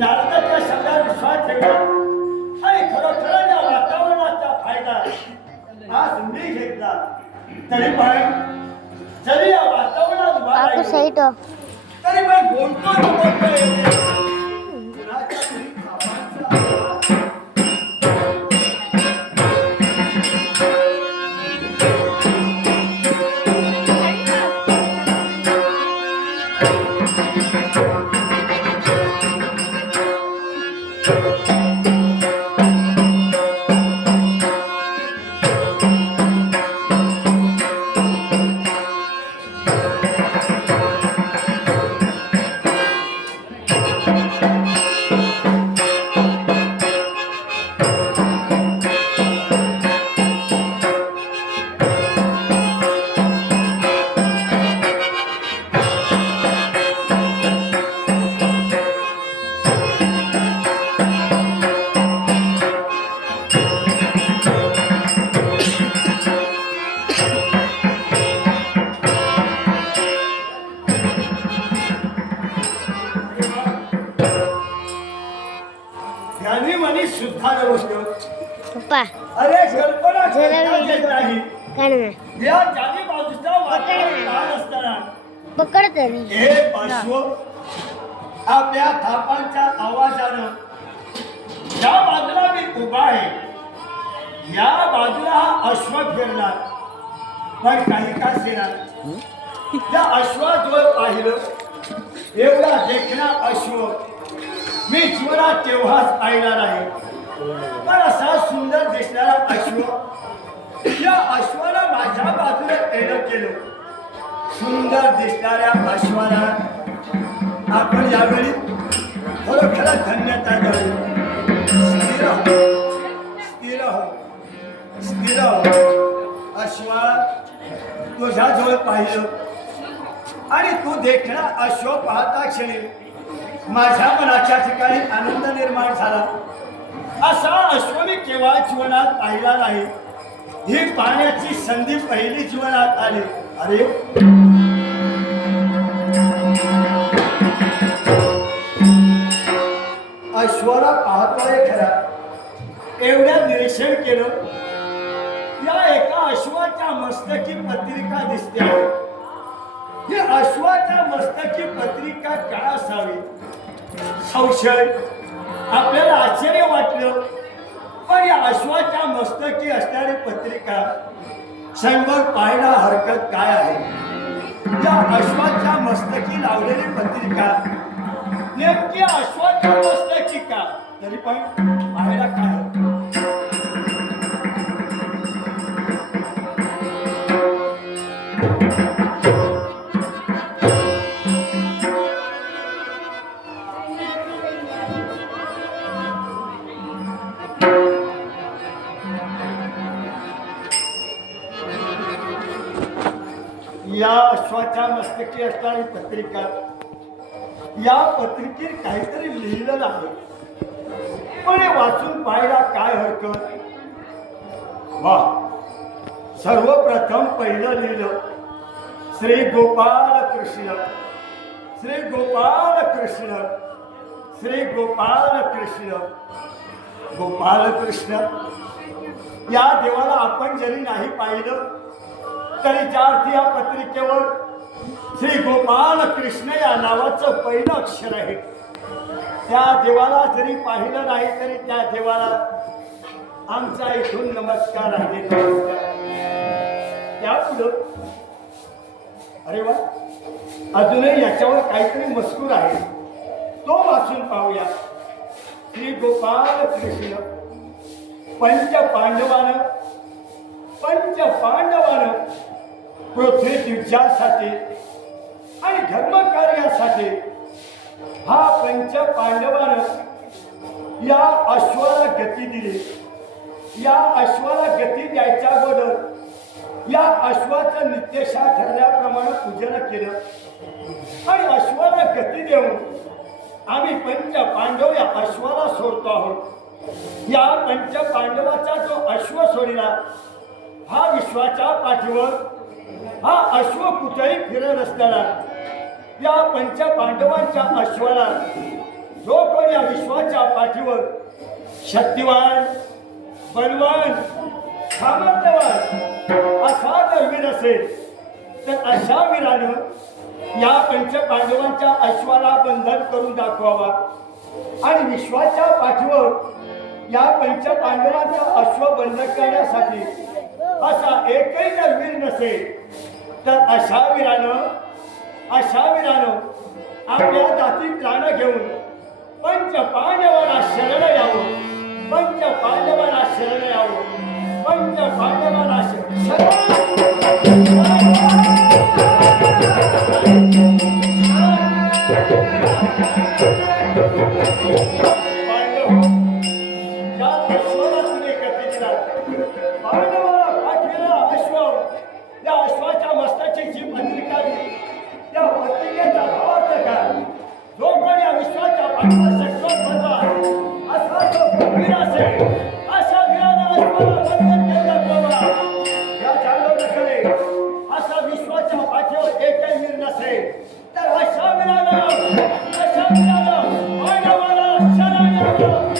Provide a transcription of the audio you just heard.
नारदाच्या शब्दावर विश्वास ठेवला आणि खरोखर या वातावरणाचा फायदा आज मी घेतला. तरी पण जरी या वातावरणात उभा राहिलो तरी पण बोलतो न बोलतो येते. कुणाच्या तरी थापांचा आवाज. ध्यानी मनी शुद्धा नमस्कार. पप्पा अरे कल्पना जरा करता येत नाही. काढ या जागी बाजूचा वातावरण लहान असताना पकड तरी एक अश्व आपल्या थापांच्या आवाजानं ज्या बाजूला मी उभा आहे या बाजूला हा अश्व फिरणार. पण काही का सेना त्या अश्वाजवळ पाहिलं एवढा देखणा अश्व मी जीवनात तेव्हाच पाहिला नाही. पण असा सुंदर दिसणारा अश्व या अश्वाला माझ्या बाजूला येणं केलं. सुंदर दिसणाऱ्या अश्वाला आपण यावेळी खरोखर धन्यता द्यावी. स्थिर हो, स्थिर हो, स्थिर हो. अश्वा तुझ्याजवळ पाहिलं आणि तू देखणा अश्व पाहता क्षणी माझ्या मनाच्या ठिकाणी आनंद निर्माण झाला. असा अश्व मी केव्हा जीवनात पाहिला नाही. ही पाहण्याची संधी पहिली जीवनात आली. अरे अश्वाला पाहतोय खरा. एवढ्या निरीक्षण केलं या एका अश्वाच्या मस्तकी पत्रिका दिसते आहे. ही अश्वाच्या मस्तकी पत्रिका काय असावी संशय आपल्याला आश्चर्य वाटलं. पण या अश्वाच्या मस्तकी असणारी पत्रिका क्षणभर पाहायला हरकत काय आहे. या अश्वाच्या मस्तकी लावलेली पत्रिका नेमकी अश्वाच्या मस्तकी का तरी पण पाहायला काय या अश्वाच्या मस्तकी असणारी पत्रिका या पत्रिकेत काहीतरी लिहिलं आहे. पण हे वाचून पाहायला काय हरकत. वा सर्वप्रथम पहिलं लिहिलं श्री गोपाल कृष्ण, श्री गोपाल कृष्ण, श्री गोपाल कृष्ण. गोपाल कृष्ण या देवाला आपण जरी नाही पाहिलं तरी ज्या अर्थी या पत्रिकेवर श्री गोपाल कृष्ण या नावाचं पहिलं अक्षर आहे त्या देवाला जरी पाहिलं नाही तरी त्या देवाला आमचा इथून नमस्कार आहे. त्यापुढं अरे वा अजूनही याच्यावर काहीतरी मजकूर आहे तो वाचून पाहूया. श्री गोपाल कृष्ण पंच पांडवानं पृथ्वी दिवसासाठी आणि धर्मकार्यासाठी हा पंच पांडवानं या अश्वाला गती दिली. या अश्वाला गती द्यायच्या अगोदर या अश्वाचं नित्यशा ठरल्याप्रमाणे पूजन केलं आणि अश्वाला गती देऊन आम्ही पंच पांडव या अश्वाला सोडतो आहोत. या पंच पांडवाचा जो अश्व सोडला हा विश्वाच्या पाठीवर हा अश्व कुठेही फिरत असताना या पंच पांडवांच्या अश्वाला जो कोणी पाठीवर शक्तिवान बलवान सामर्थ्यवान असा जर वीर असेल तर अशा वीरानं या पंचपांडवांच्या अश्वाला बंधन करून दाखवावा आणि विश्वाच्या पाठीवर या पंचपांडवांचा अश्व बंद करण्यासाठी असा एकही जर वीर नसेल तर अशा वीरानं आपल्या जाती प्राण घेऊन पंचपांडवांना शरण यावं पंचपांडवांना शरण यावं पंचपांडवांना त्या अश्वाच्या मस्ताची जी पत्रिका त्या पत्रिकेचा भावार्थ काय जो कोणी विश्वाच्या पाठीवर शस्त्र बनला असा जो वीर असेल अशा वीरानं अश्वाला बंधन केलं बाबा या जाणव नकले असा विश्वाच्या पाठीवर एकही वीर नसेल तर अशा वीरानं पांडवाला शरण यावं